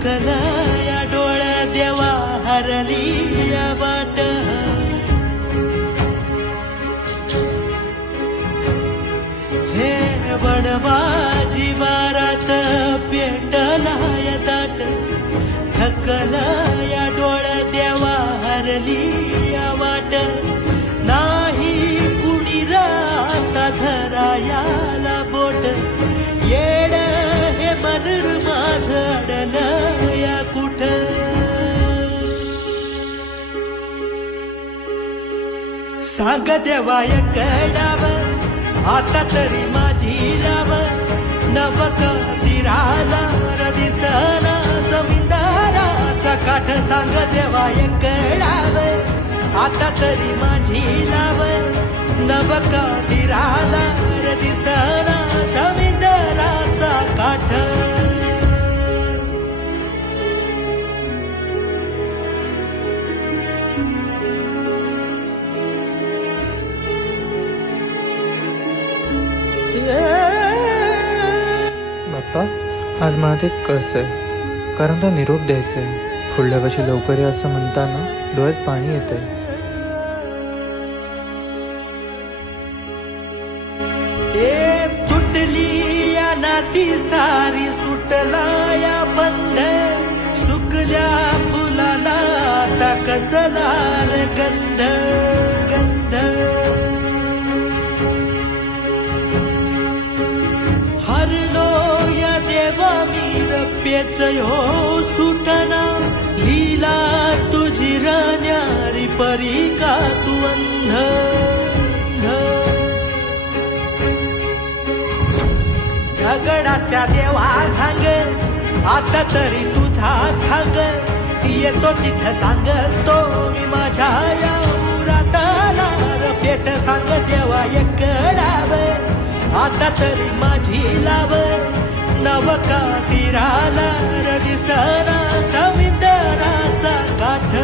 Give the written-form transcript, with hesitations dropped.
थकला या डोळ्या देवा हरली या वाट हे वणवा जीवारात पेटला या दाट थकला या डोळ्या देवा हरली या वाट नाही कुणी राता धरायाला बोट येड हे मनर माझ अडलं या कुठ सांग देवा एकडाव आता तरी माझी लाव नवका दिराला दिसना जमीनदाराचा काठ सांग देवा एकडाव आता तरी माझी लाव नवका दिराला दिसना जमीनदाराचा काठ बाप्पा आज मला ते कळतंय कारण तो निरोप द्यायचंय पुढल्या वर्षी लवकर ये असं म्हणताना डोळ्यात पाणी येतंय तुटली या नाती सारी सुटला या बंध सुकल्या फुलाला आता कसला गंध गंध हरलो या देवा मी रप्पेच हो सुटना लीला तुझी राण्यारी परी का तू अंध दगडाच्या देवा सांग आता तरी तुझा थांग येतो तिथं सांगतो मी माझ्या या उराताला पेट सांग देवा एकडाव आता तरी माझी लाव नवका तीराला दिसना समुद्राचा काठ